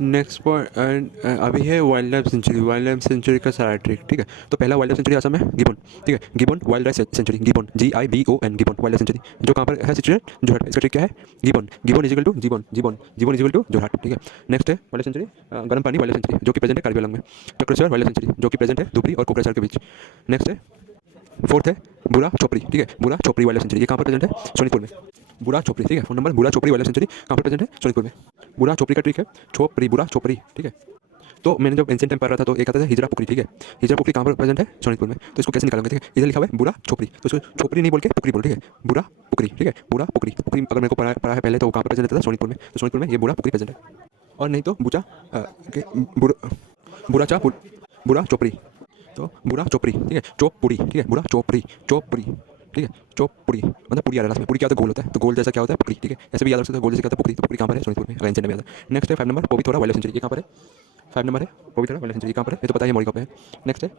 Next point अभी है wild life sanctuary. Wild life sanctuary का सारा ट्रिक, ठीक है। तो पहला वाइल्ड लाइफ सेंचुरी असम में गिबन, ठीक है। Gibbon wild life sanctuary, gibbon GIBON, gibbon wild life sanctuary जो कहाँ पर है सिचुएटेड, जोरहाट। इसका ट्रिक क्या है, गिबन गिबन इजिकल टू जीबन, जीबन जीबन इजिकल टू जोरहाट, ठीक है। नेक्स्ट है वाइल्ड लाइफ सेंचुरी गर्म पानी वाइल्ड लाइफ सेंचुरी जो कि प्रेजेंट है कार्बी आंलॉन्ग में। चक्रेश्वर वाइल्ड लाइफ सेंचुरी जो कि प्रेजेंट है धुबरी और कोकराझार के बीच। नेक्स्ट है फोर्थ है बुरा चोपड़ी, ठीक है। बुरा चोपड़ी वाइल्ड लाइफ सेंचुरी ये कहाँ पर प्रेजेंट है, सोनीतपुर में। बुरा चोपड़ी, ठीक है। फोन नंबर बुरा चोपड़ी वाइल्ड लाइफ सेंचुरी कहाँ पर प्रेजेंट है, सोनीतपुर में। बुरा चोपड़ी का ट्रिक है छोपरी, बुरा चोपड़ी, ठीक है। तो मैंने जब एंशिएंट टाइम पढ़ रहा था तो एक आता था हिजरा पुकरी, ठीक है। हिजरा पुकरी कहाँ पर प्रेजेंट है, सोनीतपुर में। तो इसको कैसे निकालेंगे, ठीक है। इधर लिखा हुआ है बुरा छोपरी, तो इसको छोपरी नहीं बोल के पुकरी बोल, ठीक है। बुरा पुकरी, ठीक है। बुरा पुकरी, पुकरी अगर मेरे को पढ़ा है पहले तो वो कहाँ पर प्रेजेंट रहता था, सोनीतपुर में। तो सोनीतपुर में ये बुरा पुकरी प्रेजेंट है। और नहीं तो बुचा बुरा चा बुरा चोपड़ी, तो बुरा चोपड़ी, ठीक है। चोपड़ी, ठीक है। बुरा चोपड़ी, चोपड़ी, ठीक है। चोपड़ी मतलब पूरी आ रहा है लास्ट में। पूरी क्या होता है, गोल होता है, तो गोल जैसा क्या होता है, पुकरी, ठीक है। ऐसे भी याद रख सकते हैं, गोल जैसे क्या होता है, पुकरी। तो पुकरी कहाँ पर है, सोनीतपुर में, एंशिएंट में याद है। नेक्स्ट है 5 नंबर पविथोरा वाइल्ड लाइफ सेंचुरी, ये कहाँ पर है, 5 नंबर है पविथोरा वाइल्ड लाइफ सेंचुरी कहाँ पर है, ये तो पता है मोरिका पे है। नेक्स्ट है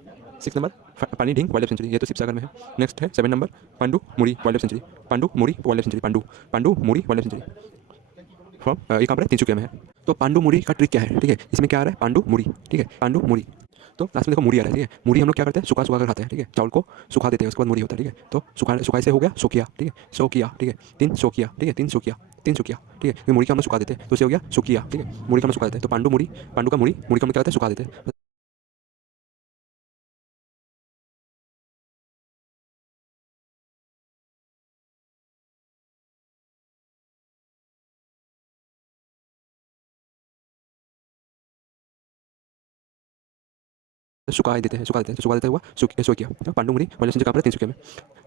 6 नंबर पानी ढींग वाइल्ड लाइफ सेंचुरी, ये तो शिवसागर में है। नेक्स्ट है 7 नंबर पांडू मुड़ी वाइल्ड लाइफ सेंचुरी, पांडू मुड़ी wild life sanctuary, Pandu Pandu मुड़ी वाइल्ड लाइफ सेंचुरी फ्रॉम ये कहाँ पर है, तिनसुकिया में है। तो पांडू मुड़ी का ट्रिक क्या है, ठीक है। इसमें क्या आ रहा है, पांडू मुड़ी, ठीक है। पांडू मुड़ी, तो लास्ट में देखो मूढ़ी आ रहा है, ठीक है। मूढ़ी हम लोग क्या करते हैं, सुखा सुखा कर खाते हैं, ठीक है। चावल को सुखा देते हैं, उसके बाद मूढ़ी होता है, ठीक है। तो सुखाई से हो गया सोकिया, ठीक है। सोकिया, ठीक है। 3 सोकिया, ठीक है। 3 सोकिया, 3 सोकिया, ठीक है। ये मूढ़ी का हम लोग सुखा देते हैं तो उसे हो गया सुकिया, ठीक है। मूढ़ी का हम लोग सुखा देते हैं तो पांडू मूढ़ी, पांडू का मूढ़ी, मूढ़ी का हम लोग क्या करते हैं, सुखा देते हैं। सुखा देते हैं तो सुखा देते हुआ सोकिया, तो पांडू मूढ़ी वाइल्ड सेंचुरी कहाँ पर है, तिनसुकिया में।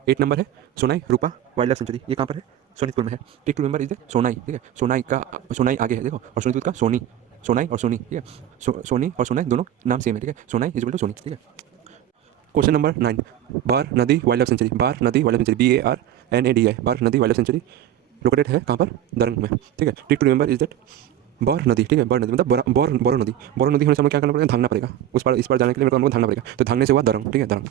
8 नंबर है Sonai Rupai wildlife sanctuary, ये कहाँ पर है, सोनीतपुर में है। Trick to member is the Sonai, ठीक है। सोनाई का सोनाई आगे है देखो, और सोनीतपुर का सोनी, सोनाई और सोनी, ठीक है। सोनी और सोनाई दोनों नाम सेम है, ठीक है। सोनाई इज टू सोनी, ठीक है। क्वेश्चन नंबर 9, बार नदी वाइल्ड लाइफ सेंचुरी, बार नदी वाइल्ड लाइफ सेंचुरी, BARNADI, बार नदी वाइल्ड लाइफ सेंचुरी लोकेटेड है कहाँ पर, दरंग में, ठीक है। Trick to remember is that Bornadi, ठीक है। बौर नदी मतलब बोरो नदी, बोरो नदी होने से हमें क्या करना पड़ेगा, भागना पड़ेगा उस पार, इस पार जाने के लिए मेरे को हमको भागना पड़ेगा, तो भागने से हुआ दरंग, ठीक है, Darang.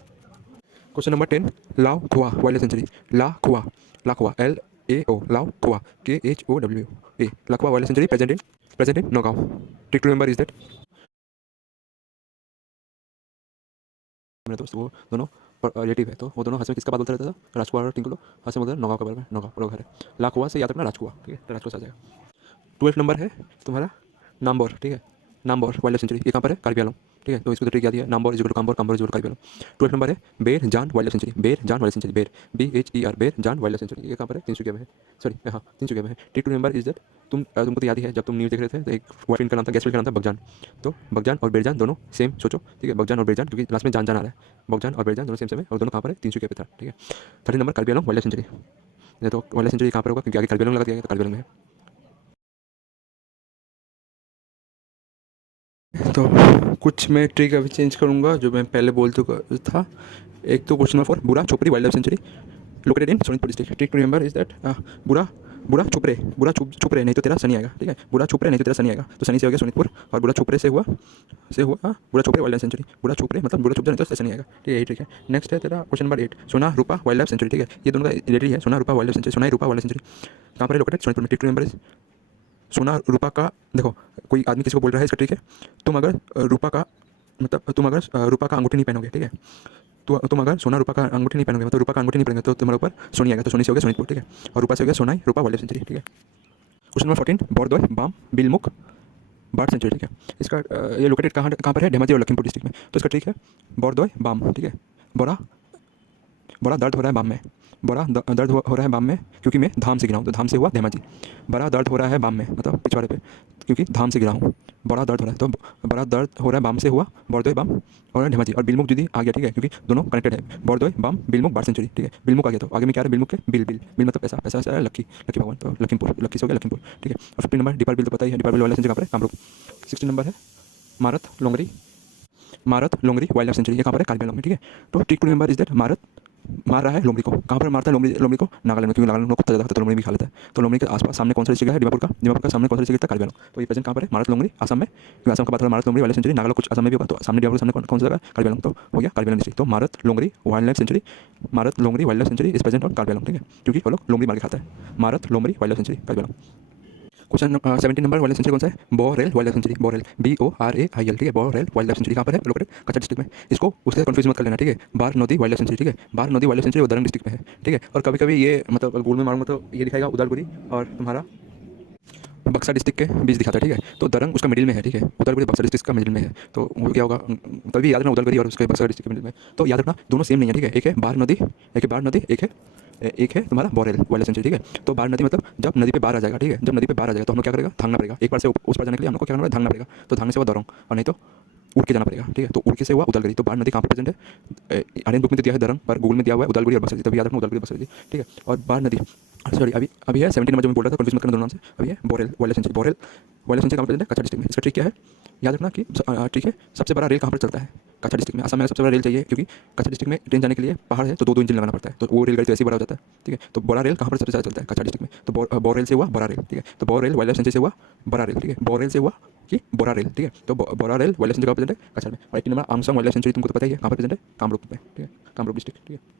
Question number 10, Laokhowa wildlife sanctuary, Laokhowa LAO, Laokhowa KHOWA, Laokhowa wildlife sanctuary present in Nagaon. Trick to remember is that, मेरे दोस्त वो दोनों रिलेटिव है, तो वो दोनों हंस में किसका बात बोलते रहता था, राजकुमार और टिंकुलो। हंस में बोलते हैं नौगांव के बारे में, नौगांव वो लोग घर है। लाखुआ से याद रखना राजकुआ, ठीक है, तो राजकुआ से आ जाएगा। 12 नंबर है तुम्हारा नाम्बोर, ठीक है। नाम्बोर वाइल्ड लाइफ सेंचुरी ये कहाँ पर है, कार्बी आंलॉन्ग, ठीक है। तो इसको तो ट्रिक याद दिया, Nambor is equal to Kambor, Kambor is equal to Karbi Anglong. 12 number है बेर जान वाइल्ड लाइफ सेंचुरी, बेर जान वाइल्ड सेंचुरी, बेर BHER, बेर जान वाइल्ड लाइफ सेंचुरी ये कहाँ पर है, तिनसुकिया में है। सॉरी हाँ, तिनसुकिया में है। Trick to number is that तुमको तो याद ही है, जब तुम न्यूज़ देख रहे थे तो एक वाइल्ड का नाम था, गैस फील्ड का नाम था बगजान। तो बगजान और बेरजान दोनों सेम सोचो, ठीक है। बगजान और बेरजान क्योंकि लास्ट में जान जान आ रहा है, बगजान और बेरजान दोनों सेम सेम है, और दोनों कहाँ पर है, तिनसुकिया पे था, ठीक है। 13 number Karbi Anglong wildlife sanctuary, ये तो वाइल्ड लाइफ सेंचुरी कहाँ पर होगा, क्योंकि आगे कार्बी आंलॉन्ग लगा दिया गया तो कार्बी आंलॉन्ग में है। तो कुछ मैं ट्रिक अभी चेंज करूँगा जो मैं पहले बोल चुका था। एक तो question number 4, Burachapori wildlife sanctuary located in Sonitpur district. Trick to remember is that बुरा बुरा छुपरे, बुरा छुप रहे नहीं तो तेरा शनि आएगा, ठीक है। बुरा छुप रहे नहीं तो तेरा शनि आएगा, तो शनि से हो गया सोनीतपुर, और बुरा छुपरे से हुआ बुरा छुपरे वाइल्ड लाइफ सेंचुरी, बुरा छुपरे मतलब बुरा छुप जाए नहीं तो शनि आएगा, ठीक है, यही ट्रिक है। नेक्स्ट है तेरा क्वेश्चन नंबर 8, सोना रूपा वाइल्ड लाइफ सेंचुरी, ठीक है। ये दोनों का रिलेटेड है, सोना रूपा wildlife century, Sonai Rupai wildlife sanctuary कहाँ पर है, लोकेटेड सोनीतपुर में। ट्रिक टू रिमेंबर इज सोना रूपा का, देखो कोई आदमी किसी को बोल रहा है इसका ट्रिक है, तुम अगर रूपा का मतलब तुम अगर रूपा का अंगूठी नहीं पहनोगे, ठीक है। तो तुम अगर सोना रूपा का अंगूठी नहीं पहनोगे, मतलब रूपा का अंगूठी नहीं पहनोगे, तो तुम्हारे ऊपर सोनी आएगा, तो सोनी से हो गया सोनीतपुर, ठीक है। और रूपा से हो गया Sonai Rupai wildlife sanctuary, ठीक है। Question number 14, Bordoibam Bilmukh bird sanctuary, ठीक है। इसका ये लोकेटेड कहाँ कहाँ पर है, धेमाजी और लखीमपुर डिस्ट्रिक्ट में। तो इसका ट्रिक है बोरदोय बाम, ठीक है। बोरा बड़ा दर्द हो रहा है बाम में, बड़ा दर्द हो रहा है बाम में क्योंकि मैं धाम से गिरा हूँ, तो धाम से हुआ धेमाजी। बड़ा दर्द हो रहा है बाम में मतलब पिछवाड़े पे, क्योंकि धाम से गिरा हूँ, बड़ा दर्द हो रहा है, तो बड़ा दर्द हो रहा है बाम से हुआ बोरदोय बाम और धेमाजी। और बिलमुख जुदी आ गया, ठीक है, क्योंकि दोनों कनेक्टेड है, बोरदोय बाम बिलमुख बर्ड सेंचुरी, ठीक है। बिलमुख आ गया तो आगे में क्या है, बिलमुख के बिल बिल बिल मतलब पैसा, पैसा से लक्की, लक्की भगवान, तो लखीमपुर, लक्की से हो गया लखीमपुर, ठीक है। और 15 नंबर दीपार बिल तो पता ही है, दीपार बिल वाला सेंचुरी कहाँ पर है, कामरूप। 16 नंबर है मारत लोंगरी वाइल्ड लाइफ सेंचुरी, ये कहाँ पर है, कार्बी आंलॉन्ग में, ठीक है। तो trick to remember is that मारत मार रहा है लोमड़ी को, कहाँ पर मारता है लोमड़ी, लोमड़ी को नागालैंड में, क्योंकि नागालैंड में कुत्ता ज़्यादा खाता है तो लोमड़ी भी खा लेता है। तो लोमड़ी के आसपास सामने कौन सा डिस्ट्रिक्ट है, दीमापुर का सामने कौन सा डिस्ट्रिक्ट है, कार्बी आंलॉन्ग। तो ये प्रेजेंट कहाँ पर है, मारत लोमड़ी आसाम में, क्योंकि आसाम का बात है, मारत लोमड़ी वाइल्ड सेंचुरी नागालैंड कुछ आसाम में भी होगा, तो सामने दीमापुर सामने कौन सा जगह, कार्बी आंलॉन्ग, तो हो गया कार्बी आंलॉन्ग डिस्ट्रिक्ट। तो मारत Longri wildlife sanctuary, Marat Longri wildlife sanctuary is present on Karbi Anglong, ठीक है, क्योंकि वो लोग लोमड़ी मार के खाता है। Marat Longri wildlife sanctuary Karbi Anglong. Question 17 number wildlife sanctuary कौन सा है? Boreal wildlife sanctuary, Borail BORAIL, ठीक है, बोरेल वाइल्ड लाइफ सेंचुरी कहाँ पर है? लोकेटेड कच्छ डिस्ट्रिक्ट में। इसको उससे कंफ्यूज मत कर लेना, ठीक है। बार नदी वाइल्ड लाइफ सेंचुरी, ठीक है, बार नदी वाइल्ड लाइफ सेंचुरी वो दरंग डिस्ट्रिक्ट में है, ठीक है। और कभी कभी ये मतलब गूगल में मारूंगा तो ये दिखाएगा उदालगुरी और तुम्हारा बक्सर डिस्ट्रिक्ट के बीच दिखाता है, ठीक है। तो दरंग उसका मिडिल में है, ठीक है, उदालगुरी बक्सर डिस्ट्रिक्ट का मिडिल में है। तो वो क्या होगा, कभी याद रखना उदालगुरी और उसके बक्सर डिस्ट्रिक्ट के मिडिल में। तो याद रखना दोनों सेम नहीं है, ठीक है। एक है बार नदी, एक है बार नदी, एक है तुम्हारा बोरेल वाइल्ड लाइफ सेंचुरी, ठीक है। तो बार नदी मतलब जब नदी पे बार आ जाएगा, ठीक है, जब नदी पे बार आ जाएगा तो हम लोग क्या करेगा, भागना पड़ेगा। एक बार से उस पार जाने के लिए हम लोग को क्या करना पड़ेगा, भागना पड़ेगा। तो भागने से हुआ दरंग और नहीं तो उड़ के जाना पड़ेगा, ठीक है। तो उड़ के से हुआ उदालगुरी। तो बार नदी कहाँ पर प्रेजेंट है? आर्यन बुक में तो दिया है दरंग, पर गूगल में दिया हुआ है उदालगुरी और बक्सर, तभी याद रखना उदालगुरी बक्सर, ठीक है। और बार नदी सॉरी अभी अभी है 17 नंबर जो मैं बोल रहा था, कंफ्यूज मत करना दोनों नाम से। अभी है boreal wildlife sanctuary, Borel wildlife sanctuary कहाँ प्रेजेंट है? कच्छ डिस्ट्रिक्ट में। इसका ट्रिक क्या है, याद रखना कि ट्रिक है सबसे बड़ा रेल कहाँ पर चलता है? कच्छ डिस्ट्रिक्ट में। असम में सबसे बड़ा रेल चाहिए क्योंकि कच्छ डिस्ट्रिक्ट में ट्रेन जाने के लिए पहाड़ है तो दो इंजन लगाना पड़ता है, तो वो रेलगाड़ी तो ऐसे ही बड़ा हो जाता है, ठीक है। तो बड़ा रेल कहाँ पर सबसे ज़्यादा चलता है? कच्छ डिस्ट्रिक्ट में। तो बोरेल से हुआ बड़ा रेल, ठीक है। तो बोरेल वाइल्ड लाइफ सेंचुरी से हुआ बड़ा रेल, ठीक है। बोरेल से हुआ कि बोरा रेल, ठीक है। तो बोरा रेल वाइल्ड लाइफ सेंचुरी कहाँ प्रेजेंट है? कच्छ में। और 18 नंबर आमसंग वाइल्ड लाइफ सेंचुरी तुमको तो पता ही है कहाँ पर प्रेजेंट है? कामरूप में, ठीक है, कामरूप डिस्ट्रिक्ट, ठीक है।